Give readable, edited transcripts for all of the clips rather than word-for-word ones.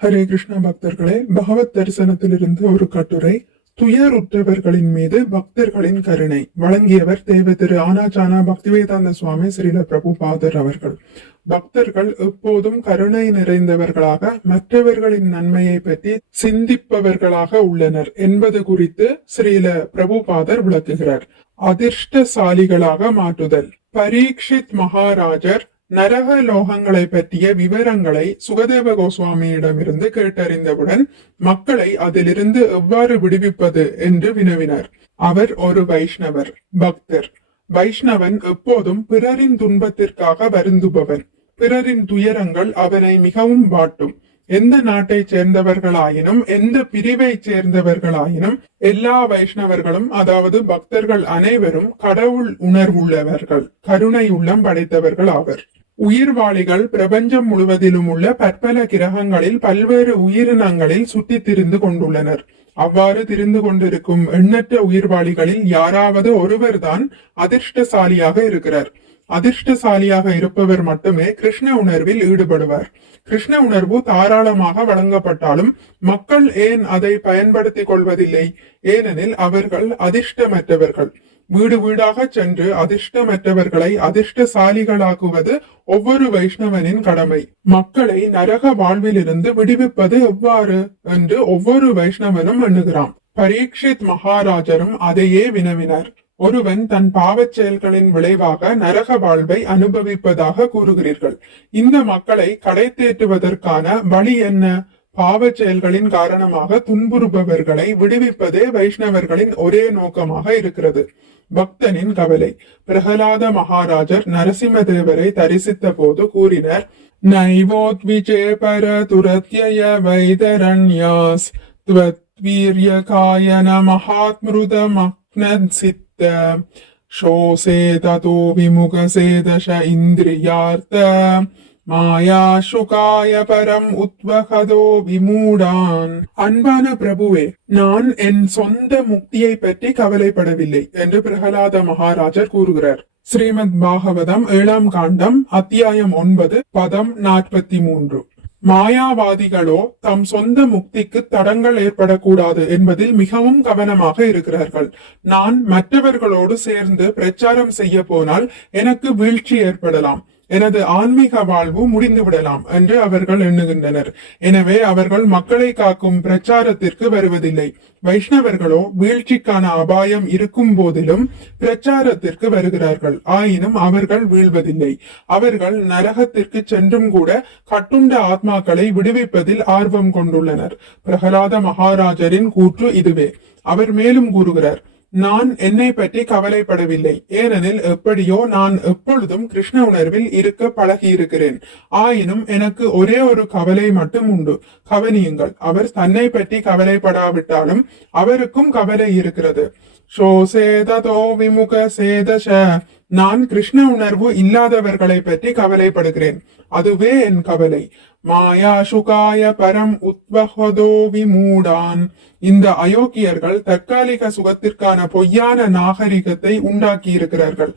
ஹரே கிருஷ்ணா பக்தர்களே, பகவத் தரிசனத்திலிருந்து ஒரு கட்டுரை. துயருற்றவர்களின் மீது பக்தர்களின் கருணை. வழங்கியவர் தேவ திரு ஆனாச்சானா பக்திவேதாந்த சுவாமி ஸ்ரீல பிரபுபாதர் அவர்கள். பக்தர்கள் எப்போதும் கருணை நிறைந்தவர்களாக மற்றவர்களின் நன்மையை பற்றி சிந்திப்பவர்களாக உள்ளனர் என்பது குறித்து ஸ்ரீல பிரபுபாதர் விளக்குகிறார். அதிர்ஷ்டசாலிகளாக மாற்றுதல். பரீட்சித் மகாராஜர் நரக லோகங்களை பற்றிய விவரங்களை சுகதேவ கோஸ்வாமியிடமிருந்து கேட்டறிந்தவுடன் மக்களை அதிலிருந்து எவ்வாறு விடுவிப்பது என்று வினவினார். அவர் ஒரு வைஷ்ணவர், பக்தர். வைஷ்ணவன் எப்போதும் பிறரின் துன்பத்திற்காக வருந்துபவன். பிறரின் துயரங்கள் அவனை மிகவும் வாட்டும். எந்த நாட்டை சேர்ந்தவர்களாயினும் எந்த பிரிவை சேர்ந்தவர்களாயினும் எல்லா வைஷ்ணவர்களும், அதாவது பக்தர்கள் அனைவரும் கடவுள் உணர்வுள்ளவர்கள், கருணை உள்ளம் படைத்தவர்கள் ஆவர். உயிர்வாளிகள் பிரபஞ்சம் முழுவதிலும் உள்ள பற்பல கிரகங்களில் பல்வேறு உயிரினங்களில் சுற்றி திரிந்து கொண்டுள்ளனர். அவ்வாறு திரிந்து கொண்டிருக்கும் எண்ணற்ற உயிர்வாளிகளில் யாராவது ஒருவர்தான் அதிர்ஷ்டசாலியாக இருக்கிறார். அதிர்ஷ்டசாலியாக இருப்பவர் மட்டுமே கிருஷ்ண உணர்வில் ஈடுபடுவார். கிருஷ்ண உணர்வு தாராளமாக வழங்கப்பட்டாலும் மக்கள் ஏன் அதை பயன்படுத்திக் கொள்வதில்லை? ஏனெனில் அவர்கள் அதிர்ஷ்டமற்றவர்கள். வீடு வீடாக சென்று அதிர்ஷ்டமற்றவர்களை அதிர்ஷ்டசாலிகளாக்குவது ஒவ்வொரு வைஷ்ணவனின் கடமை. மக்களை நரக வாழ்விலிருந்து விடுவிப்பது எவ்வாறு என்று ஒவ்வொரு வைஷ்ணவனும் எண்ணுகிறான். பரீட்சித் மகாராஜரும் அதையே வினவினார். ஒருவன் தன் பாவச் செயல்களின் விளைவாக நரக வாழ்வை அனுபவிப்பதாக கூறுகிறீர்கள். இந்த மக்களை கடை தேற்றுவதற்கான வழி என்ன? பாவச் செயல்களின் காரணமாக துன்புறுபவர்களை விடுவிப்பதே வைஷ்ணவர்களின் ஒரே நோக்கமாக இருக்கிறது. பக்தனின் கவலை. பிரகலாத மகாராஜர் நரசிம்மதேவரை தரிசித்த போது கூறினர், நைவோத்விஜே பர துரத்யய வைதரண்யாஸ் த்வத்வீர்ய காயன மகாத்மிருத மக்னசித்த ஷோசே ததோ விமுகசேதஷ இந்திரியார்த்த மாயா சுகாய பரம் உத்வகதோ விமூடான். அன்பான பிரபுவே, நான் என் சொந்த முக்தியை பற்றி கவலைப்படவில்லை என்று பிரகலாத மகாராஜர் கூறுகிறார். ஸ்ரீமத் பாகவதம் 7ஆம் காண்டம் அத்தியாயம் 9 பதம் 43. மாயாவாதிகளோ தம் சொந்த முக்திக்கு தடங்கள் ஏற்படக்கூடாது என்பதில் மிகவும் கவனமாக இருக்கிறார்கள். நான் மற்றவர்களோடு சேர்ந்து பிரச்சாரம் செய்ய போனால் எனக்கு வீழ்ச்சி ஏற்படலாம், எனது ஆன்மீக வாழ்வு முடிந்து விடலாம் என்று அவர்கள் எண்ணுகின்றனர். எனவே அவர்கள் மக்களை காக்கும் பிரச்சாரத்திற்கு வருவதில்லை. வைஷ்ணவர்களோ வீழ்ச்சிக்கான அபாயம் இருக்கும் போதிலும் பிரச்சாரத்திற்கு வருகிறார்கள். ஆயினும் அவர்கள் வீழ்வதில்லை. அவர்கள் நரகத்திற்கு சென்றும் கூட கட்டுண்ட ஆத்மாக்களை விடுவிப்பதில் ஆர்வம் கொண்டுள்ளனர். பிரகலாத மகாராஜரின் கூற்று இதுவே. அவர் மேலும் கூறுகிறார், நான் என்னை பற்றி கவலைப்படவில்லை. ஏனெனில் எப்படியோ நான் எப்பொழுதும் கிருஷ்ண உணர்வில் இருக்க பழகி இருக்கிறேன். ஆயினும் எனக்கு ஒரே ஒரு கவலை மட்டும் உண்டு. கவனியுங்கள், அவர் தன்னை பற்றி கவலைப்படாவிட்டாலும் அவருக்கும் கவலை இருக்கிறது. ஷோசேததோ விமுக சேதஷ. நான் கிருஷ்ண உணர்வு இல்லாதவர்களை பற்றி கவலைப்படுகிறேன். அதுவே என் கவலை. மாயா சுகாய பரம் உத்வகதோ விமூடான். இந்த அயோக்கியர்கள் தற்காலிக சுகத்திற்கான பொய்யான நாகரிகத்தை உண்டாக்கி இருக்கிறார்கள்.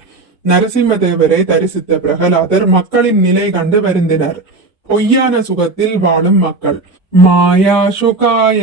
நரசிம்மதேவரை தரிசித்த பிரகலாதர் மக்களின் நிலை கண்டு வருந்தினர். பொய்யான சுகத்தில் வாழும் மக்கள். மாயா சுகாய.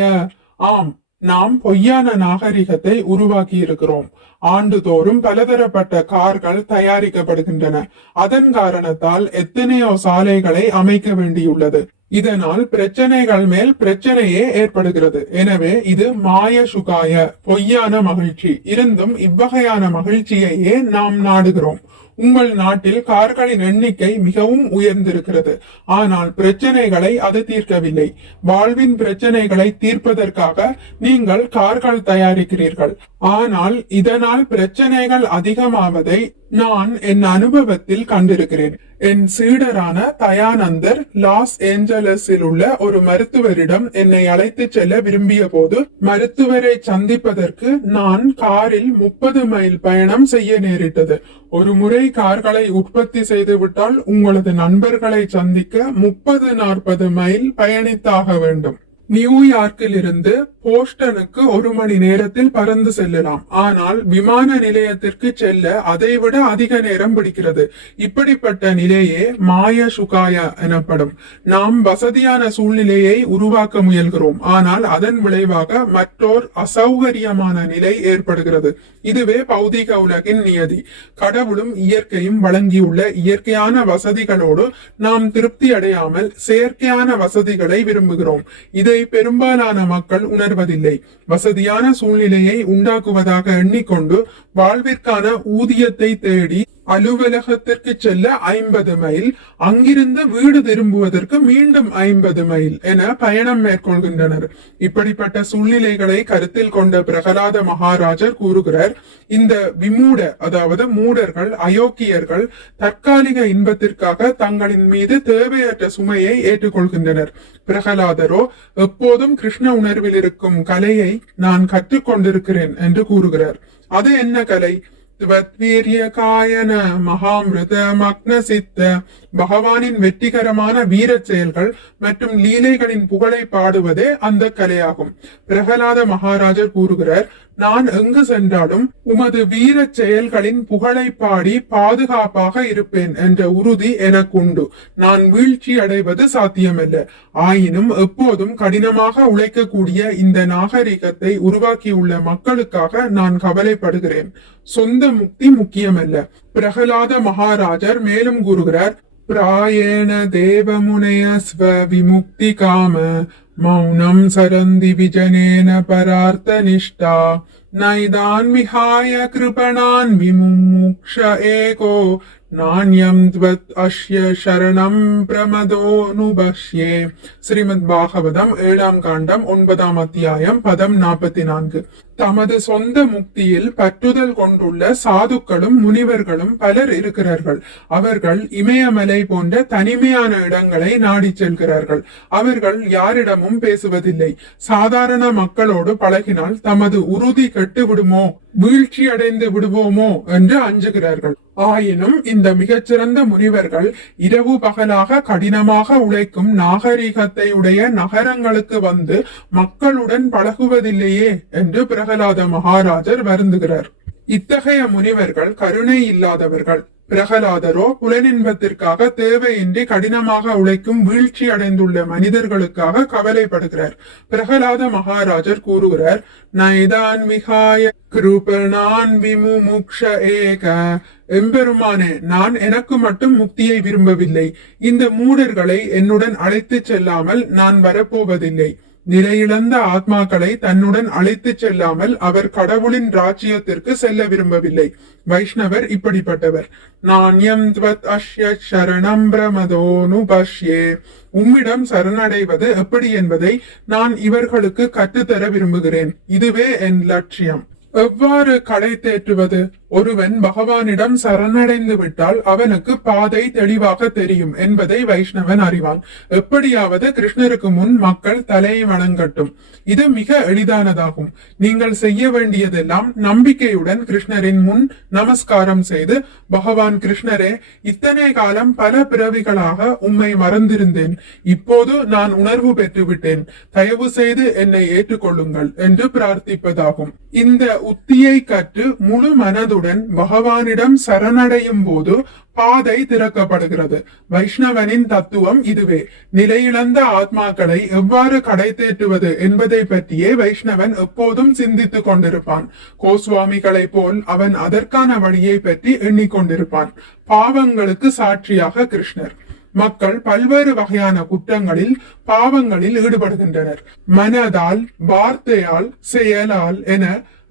ஆம், நாம் பொய்யான நாகரிகத்தை உருவாக்கி இருக்கிறோம். ஆண்டுதோறும் பலதரப்பட்ட கார்கள் தயாரிக்கப்படுகின்றன. அதன் காரணத்தால் எத்தனையோ சாலைகளை அமைக்க வேண்டியுள்ளது. இதனால் பிரச்சனைகள் மேல் பிரச்சனையே ஏற்படுகிறது. எனவே இது மாய சுகாய, பொய்யான மகிழ்ச்சி. இருந்தும் இவ்வகையான மகிழ்ச்சியையே நாம் நாடுகிறோம். உங்கள் நாட்டில் கார்களின் எண்ணிக்கை மிகவும் உயர்ந்திருக்கிறது. ஆனால் பிரச்சனைகளை அது தீர்க்கவில்லை. வாழ்வின் பிரச்சனைகளை தீர்ப்பதற்காக நீங்கள் கார்கள் தயாரிக்கிறீர்கள். ஆனால் இதனால் பிரச்சனைகள் அதிகமாவதை நான் என் அனுபவத்தில் கண்டிருக்கிறேன். என் சீடரான தயானந்தர் லாஸ் ஏஞ்சலஸில் உள்ள ஒரு மருத்துவரிடம் என்னை அழைத்து செல்ல விரும்பிய போது மருத்துவரை சந்திப்பதற்கு நான் காரில் 30 மைல் பயணம் செய்ய நேரிட்டது. ஒரு முறை கார்களை உற்பத்தி செய்துவிட்டால் உங்களது நண்பர்களை சந்திக்க 30-40 மைல் பயணித்தாக வேண்டும். நியூயார்க்கில் இருந்து போஸ்டனுக்கு 1 மணி நேரத்தில் பறந்து செல்லலாம். ஆனால் விமான நிலையத்திற்கு செல்ல அதைவிட அதிக நேரம் பிடிக்கிறது. இப்படிப்பட்ட நிலையே மாய சுகாய எனப்படும். நாம் வசதியான சூழ்நிலையை உருவாக்க முயல்கிறோம், ஆனால் அதன் விளைவாக மற்றோர் அசௌகரியமான நிலை ஏற்படுகிறது. இதுவே பௌதிக உலகின் நியதி. கடவுளும் இயற்கையும் வழங்கியுள்ள இயற்கையான வசதிகளோடு நாம் திருப்தி அடையாமல் செயற்கையான வசதிகளை விரும்புகிறோம். இதை பெரும்பாலான மக்கள் உணர்வதில்லை. வசதியான சூழ்நிலையை உண்டாக்குவதாக எண்ணிக்கொண்டு வாழ்விற்கான ஊதியத்தை தேடி அலுவலகத்திற்கு செல்ல 50 மைல், அங்கிருந்து வீடு திரும்புவதற்கு மீண்டும் 50 மைல் என பயணம் மேற்கொள்கின்றனர். இப்படிப்பட்ட சூழ்நிலைகளை கருத்தில் கொண்ட பிரகலாத மகாராஜர் கூறுகிறார், இந்த விமூட அதாவது மூடர்கள், அயோக்கியர்கள் தற்காலிக இன்பத்திற்காக தங்களின் மீது தேவையற்ற சுமையை ஏற்றுக்கொள்கின்றனர். பிரகலாதரோ எப்போதும் கிருஷ்ண உணர்வில் இருக்கும் கலையை நான் கற்றுக்கொண்டிருக்கிறேன் என்று கூறுகிறார். அது என்ன கலை? காயன மகாமிருத மக்ன சித்த, பகவானின் வெற்றிகரமான வீர செயல்கள் மற்றும் லீலைகளின் புகழை பாடுவதே அந்த கலையாகும். பிரகலாத மகாராஜர் கூறுகிறார், நான் எங்கு சென்றாலும் உமது வீர செயல்களின் புகழை பாடி பாதுகாப்பாக இருப்பேன் என்ற உறுதி எனக்கு உண்டு. நான் வீழ்ச்சி அடைவது சாத்தியமல்ல. ஆயினும் எப்போதும் கடினமாக உழைக்கக்கூடிய இந்த நாகரிகத்தை உருவாக்கியுள்ள மக்களுக்காக நான் கவலைப்படுகிறேன். சொந்த முக்தி முக்கியமல்ல. பிரகலாத மகாராஜர் மேலும் கூறுகிறார், பிராயேண தேவமுனைய ஸ்வ விமுக்தி காம மௌனம் சரந்தி விஜனேன பரார்த்த நிஷ்டா நைதான் விஹாய கிருபணான் விமுமுக்ஷ ஏகோ நாண்யம் த்வத் அஸ்ய சரணம் பிரமதோனுபஷ்யே. ஸ்ரீமத் பாகவதம் 7ஆம் காண்டம் 9ஆம் அத்தியாயம் பதம் 44. தமது சொந்த முக்தியில் பற்றுதல் கொண்டுள்ள சாதுக்களும் முனிவர்களும் பலர் இருக்கிறார்கள். அவர்கள் இமயமலை போன்ற தனிமையான இடங்களை நாடி செல்கிறார்கள். அவர்கள் யாரிடமும் பேசுவதில்லை. சாதாரண மக்களோடு பழகினால் தமது உறுதி கெட்டு விடுமோ, வீழ்ச்சி அடைந்து விடுவோமோ என்று அஞ்சுகிறார்கள். ஆயினும் இந்த மிகச்சிறந்த முனிவர்கள் இரவு பகலாக கடினமாக உழைக்கும் நாகரிகத்தை உடைய நகரங்களுக்கு வந்து மக்களுடன் பழகுவதில்லையே என்று பிரகலாத மகாராஜர் வருந்துகிறார். இத்தகைய முனிவர்கள் கருணை இல்லாதவர்கள். பிரகலாதரோ புலனின்பத்திற்காக தேவையின்றி கடினமாக உழைக்கும் வீழ்ச்சி அடைந்துள்ள மனிதர்களுக்காக கவலைப்படுகிறார். பிரகலாத மகாராஜர் கூறுகிறார், நைதான் விஹாய கிருபணான் விமுமுக்ஷ ஏக. எம்பெருமானே, நான் எனக்கு மட்டும் முக்தியை விரும்பவில்லை. இந்த மூடர்களை என்னுடன் அழைத்து செல்லாமல் நான் வரப்போவதில்லை. நிலையிழந்த ஆத்மாக்களை தன்னுடன் அழைத்து செல்லாமல் அவர் கடவுளின் ராஜ்யத்திற்கு செல்ல விரும்பவில்லை. வைஷ்ணவர் இப்படிப்பட்டவர். நாண்யம் த்வத் அஸ்ய சரணம் பிரமதோனுபஷ்யே. உம்மிடம் சரணடைவது எப்படி என்பதை நான் இவர்களுக்கு கற்றுத்தர விரும்புகிறேன். இதுவே என் லட்சியம். எவ்வாறு கடை தேற்றுவது? ஒருவன் பகவானிடம் சரணடைந்து விட்டால் அவனுக்கு பாதை தெளிவாக தெரியும் என்பதை வைஷ்ணவன் அறிவான். எப்படியாவது கிருஷ்ணருக்கு முன் மக்கள் தலையை வணங்கட்டும். இது மிக எளிதானதாகும். நீங்கள் செய்ய வேண்டியதெல்லாம் நம்பிக்கையுடன் கிருஷ்ணரின் முன் நமஸ்காரம் செய்து, பகவான் கிருஷ்ணரே, இத்தனை காலம் பல பிறவிகளாக உம்மை மறந்திருந்தேன். இப்போது நான் உணர்வு பெற்றுவிட்டேன். தயவு செய்து என்னை ஏற்றுக்கொள்ளுங்கள் என்று பிரார்த்திப்பதாகும். இந்த உத்தியை கற்று முழு மனதுடன் பகவானிடம் சரணடையும் போது பாதை திறக்கப்படுகிறது. வைஷ்ணவனின் தத்துவம் இதுவே. நிலையிழந்த ஆத்மாக்களை எவ்வாறு கடை தேற்றுவது என்பதை பற்றியே வைஷ்ணவன் எப்போதும் சிந்தித்துக் கொண்டிருப்பான். கோஸ்வாமிகளை போல் அவன் அதற்கான வழியை பற்றி எண்ணிக்கொண்டிருப்பான். பாவங்களுக்கு சாட்சியாக கிருஷ்ணர். மக்கள் பல்வேறு வகையான குற்றங்களில், பாவங்களில் ஈடுபடுகின்றனர். மனதால், வார்த்தையால், செயலால் என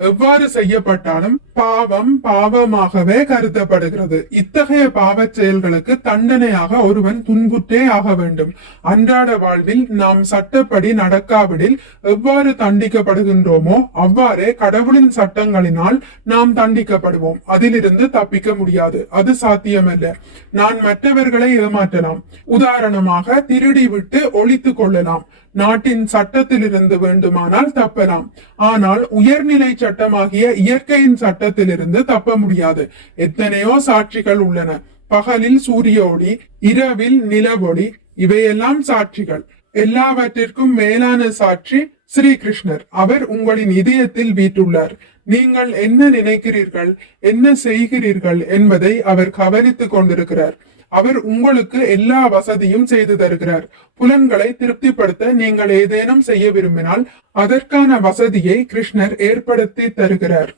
எவ்வாறு செய்யப்பட்டாலும் பாவம் பாவமாகவே கருதப்படுகிறது. இத்தகைய பாவச் செயல்களுக்கு தண்டனையாக ஒருவன் துன்புற்றே ஆக வேண்டும். அன்றாட வாழ்வில் நாம் சட்டப்படி நடக்காவிடில் எவ்வாறு தண்டிக்கப்படுகின்றோமோ அவ்வாறே கடவுளின் சட்டங்களினால் நாம் தண்டிக்கப்படுவோம். அதிலிருந்து தப்பிக்க முடியாது. அது சாத்தியமல்ல. நான் மற்றவர்களை ஏமாற்றலாம். உதாரணமாக, திருடி விட்டு ஒளித்துக் கொள்ளலாம். நாட்டின் சட்டத்திலிருந்து வேண்டுமானால் தப்பலாம். ஆனால் உயர்நிலை சட்டமாகிய இயற்கையின் சட்டத்திலிருந்து தப்ப முடியாது. எத்தனையோ சாட்சிகள் உள்ளன. பகலில் சூரிய ஒளி, இரவில் நிலவொளி, இவையெல்லாம் சாட்சிகள். எல்லாவற்றிற்கும் மேலான சாட்சி ஸ்ரீ கிருஷ்ணர். அவர் உங்களின் இதயத்தில் வீற்றுள்ளார். நீங்கள் என்ன நினைக்கிறீர்கள், என்ன செய்கிறீர்கள் என்பதை அவர் கவனித்துக் கொண்டிருக்கிறார். அவர் உங்களுக்கு எல்லா வசதியும் செய்து தருகிறார். புலன்களை திருப்திப்படுத்த நீங்கள் ஏதேனும் செய்ய விரும்பினால் அதற்கான வசதியை கிருஷ்ணர் ஏற்படுத்தி தருகிறார்.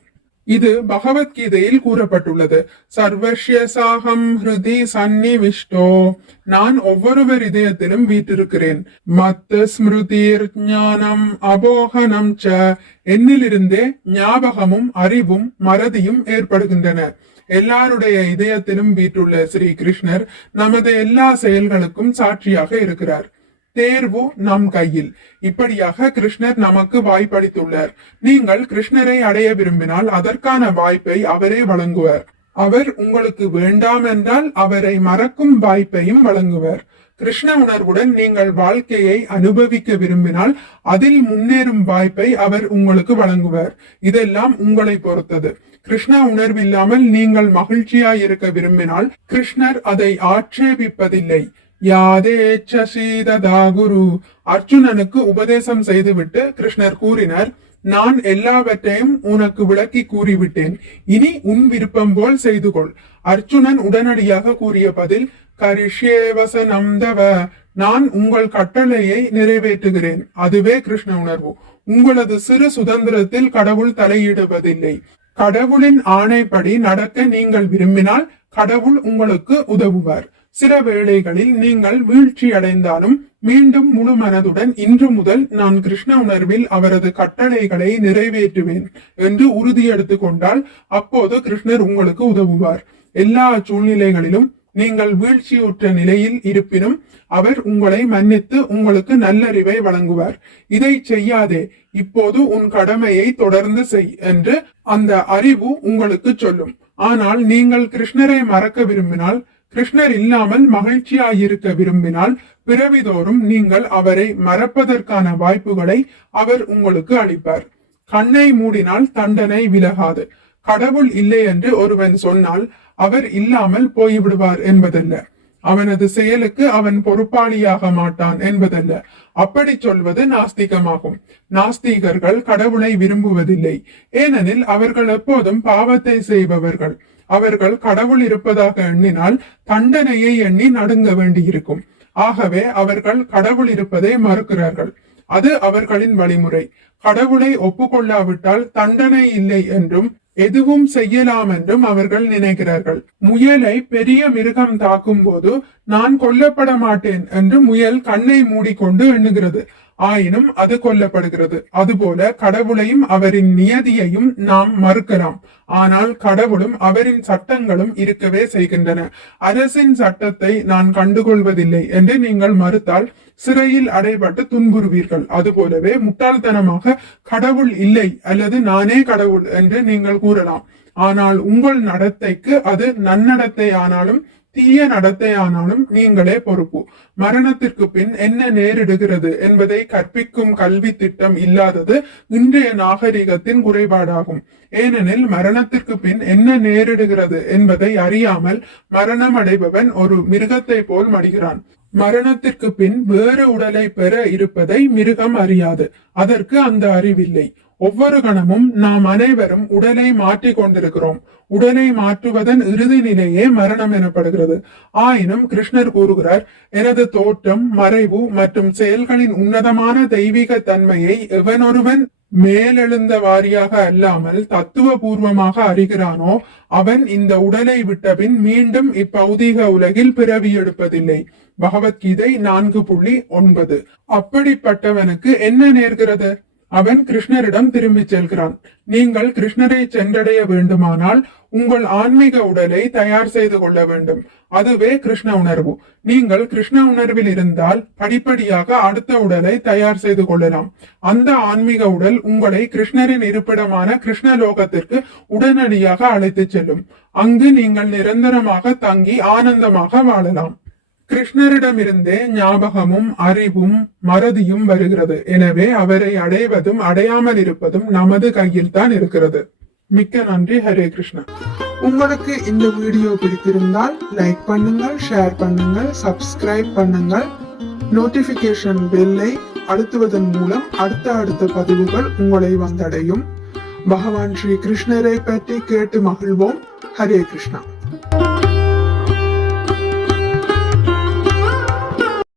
இது பகவத்கீதையில் கூறப்பட்டுள்ளது. சர்வஸ்யசாகம் ஹிருதி சன்னிவிஷ்டோ, நான் ஒவ்வொருவர் இதயத்திலும் வீற்றிருக்கிறேன். மத்த ஸ்மிருதிர் ஞானம் அபோகனம் ச, என்னிலிருந்தே ஞாபகமும் அறிவும் மறதியும் ஏற்படுகின்றன. எல்லாருடைய இதயத்திலும் வீற்றுள்ள ஸ்ரீ கிருஷ்ணர் நமது எல்லா செயல்களுக்கும் சாட்சியாக இருக்கிறார். தேர்வு நம் கையில். இப்படியாக கிருஷ்ணர் நமக்கு வாய்ப்பளித்துள்ளார். நீங்கள் கிருஷ்ணரை அடைய விரும்பினால் அதற்கான வாய்ப்பை அவரே வழங்குவார். அவர் உங்களுக்கு வேண்டாம் என்றால் அவரை மறக்கும் வாய்ப்பையும் வழங்குவார். கிருஷ்ண உணர்வுடன் நீங்கள் வாழ்க்கையை அனுபவிக்க விரும்பினால் அதில் முன்னேறும் வாய்ப்பை அவர் உங்களுக்கு வழங்குவார். இதெல்லாம் உங்களை பொறுத்தது. கிருஷ்ண உணர்வில்லாமல் நீங்கள் மகிழ்ச்சியாய் இருக்க விரும்பினால் கிருஷ்ணர் அதை ஆட்சேபிப்பதில்லை. யாதேச்சசீததா குரு, அர்ஜுனனுக்கு உபதேசம் செய்துவிட்டு கிருஷ்ணர் கூறினார், நான் எல்லாவற்றையும் உனக்கு விளக்கி கூறிவிட்டேன், இனி உன் விருப்பம் போல் செய்து கொள். அர்ஜுனன் உடனடியாக கூறிய பதில், கரிஷ்யே வசனம் தவ, நான் உங்கள் கட்டளையை நிறைவேற்றுகிறேன். அதுவே கிருஷ்ண உணர்வு. உங்களது சிறு சுதந்திரத்தில் கடவுள் தலையிடுவதில்லை. கடவுளின் ஆணைப்படி நடக்க நீங்கள் விரும்பினால் கடவுள் உங்களுக்கு உதவுவார். சில வேளைகளில் நீங்கள் வீழ்ச்சி அடைந்தாலும் மீண்டும் முழு மனதுடன் இன்று முதல் நான் கிருஷ்ண உணர்வில் அவரது கட்டளைகளை நிறைவேற்றுவேன் என்று உறுதி எடுத்துக் கொண்டால் அப்போது கிருஷ்ணர் உங்களுக்கு உதவுவார். எல்லா சூழ்நிலைகளிலும் நீங்கள் வீழ்ச்சியுற்ற நிலையில் இருப்பினும் அவர் உங்களை மன்னித்து உங்களுக்கு நல்லறிவை வழங்குவார். இதை செய்யாதே, இப்போது உன் கடமையை தொடர்ந்து செய் என்று அந்த அறிவு உங்களுக்கு சொல்லும். ஆனால் நீங்கள் கிருஷ்ணரை மறக்க விரும்பினால், கிருஷ்ணர் இல்லாமல் மகிழ்ச்சியாயிருக்க விரும்பினால் பிறவிதோறும் நீங்கள் அவரை மறப்பதற்கான வாய்ப்புகளை அவர் உங்களுக்கு அளிப்பார். கண்ணை மூடினால் தண்டனை விலகாது. கடவுள் இல்லை என்று ஒருவன் சொன்னால் அவர் இல்லாமல் போய்விடுவார் என்பதல்ல. அவனது செயலுக்கு அவன் பொறுப்பாளியாக மாட்டான் என்பதல்ல. அப்படி சொல்வது நாஸ்திகமாகும். நாஸ்திகர்கள் கடவுளை விரும்புவதில்லை. ஏனெனில் அவர்கள் எப்போதும் பாவத்தை செய்பவர்கள். அவர்கள் கடவுள் இருப்பதாக எண்ணினால் தண்டனையை எண்ணி நடுங்க வேண்டியிருக்கும். ஆகவே அவர்கள் கடவுள் இருப்பதை மறுக்கிறார்கள். அது அவர்களின் வழிமுறை. கடவுளை ஒப்புக்கொள்ளாவிட்டால் தண்டனை இல்லை என்றும் எதுவும் செய்யலாம் என்றும் அவர்கள் நினைக்கிறார்கள். முயலை பெரிய மிருகம் தாக்கும் போது நான் கொல்லப்பட மாட்டேன் என்று முயல் கண்ணை மூடிக்கொண்டு எண்ணுகிறது. ஆயினும் அது கொல்லப்படுகிறது. அதுபோல கடவுளையும் அவரின் நியதியையும் நாம் மறுக்கலாம். ஆனால் கடவுளும் அவரின் சட்டங்களும் இருக்கவே செய்கின்றன. அரசின் சட்டத்தை நான் கண்டுகொள்வதில்லை என்று நீங்கள் மறுத்தால் சிறையில் அடைபட்டு துன்புறுவீர்கள். அதுபோலவே முட்டாள்தனமாக கடவுள் இல்லை அல்லது நானே கடவுள் என்று நீங்கள் கூறலாம். ஆனால் உங்கள் நடத்தைக்கு அது நன்னடத்தை ஆனாலும் தீய நடத்தையானாலும் நீங்களே பொறுப்பு. மரணத்திற்கு பின் என்ன நேரிடுகிறது என்பதை கற்பிக்கும் கல்வி திட்டம் இல்லாதது இன்றைய நாகரிகத்தின் குறைபாடாகும். ஏனெனில் மரணத்திற்கு பின் என்ன நேரிடுகிறது என்பதை அறியாமல் மரணம் அடைபவன் ஒரு மிருகத்தை போல் மடிகிறான். மரணத்திற்கு பின் வேறு உடலை பெற இருப்பதை மிருகம் அறியாது. அதற்கு அந்த அறிவில்லை. ஒவ்வொரு கணமும் நாம் அனைவரும் உடலை மாற்றிக் கொண்டிருக்கிறோம். உடலை மாற்றுவதன் இறுதி நிலையே மரணம் எனப்படுகிறது. ஆயினும் கிருஷ்ணர் கூறுகிறார், எனது தோற்றம், மறைவு மற்றும் செயல்களின் உன்னதமான தெய்வீக தன்மையை எவனொருவன் மேலெழுந்த வாரியாக அல்லாமல் தத்துவ பூர்வமாக அறிகிறானோ அவன் இந்த உடலை விட்டபின் மீண்டும் இப்பௌதீக உலகில் பிறவி எடுப்பதில்லை. பகவத்கீதை 4.9. அப்படிப்பட்டவனுக்கு என்ன நேர்கிறது? அவன் கிருஷ்ணரிடம் திரும்பி செல்கிறான். நீங்கள் கிருஷ்ணரை சென்றடைய வேண்டுமானால் உங்கள் ஆன்மீக உடலை தயார் செய்து கொள்ள வேண்டும். அதுவே கிருஷ்ண உணர்வு. நீங்கள் கிருஷ்ண உணர்வில் இருந்தால் படிப்படியாக அடுத்த உடலை தயார் செய்து கொள்ளலாம். அந்த ஆன்மீக உடல் உங்களை கிருஷ்ணரின் இருப்பிடமான கிருஷ்ணலோகத்திற்கு உடனடியாக அழைத்து செல்லும். அங்கு நீங்கள் நிரந்தரமாக தங்கி ஆனந்தமாக வாழலாம். கிருஷ்ணரிடமிருந்தே ஞாபகமும் அறிவும் மறதியும் வருகிறது. எனவே அவரை அடைவதும் அடையாமல் இருப்பதும் நமது கையில் தான் இருக்கிறது. மிக்க நன்றி. ஹரே கிருஷ்ணா. உங்களுக்கு இந்த வீடியோ பிடித்திருந்தால் லைக் பண்ணுங்கள், ஷேர் பண்ணுங்கள், சப்ஸ்கிரைப் பண்ணுங்கள். நோட்டிபிகேஷன் பெல்லை அழுத்துவதன் மூலம் அடுத்த பதிவுகள் உங்களை வந்தடையும். பகவான் ஸ்ரீ கிருஷ்ணரை பற்றி கேட்டு மகிழ்வோம். ஹரே கிருஷ்ணா.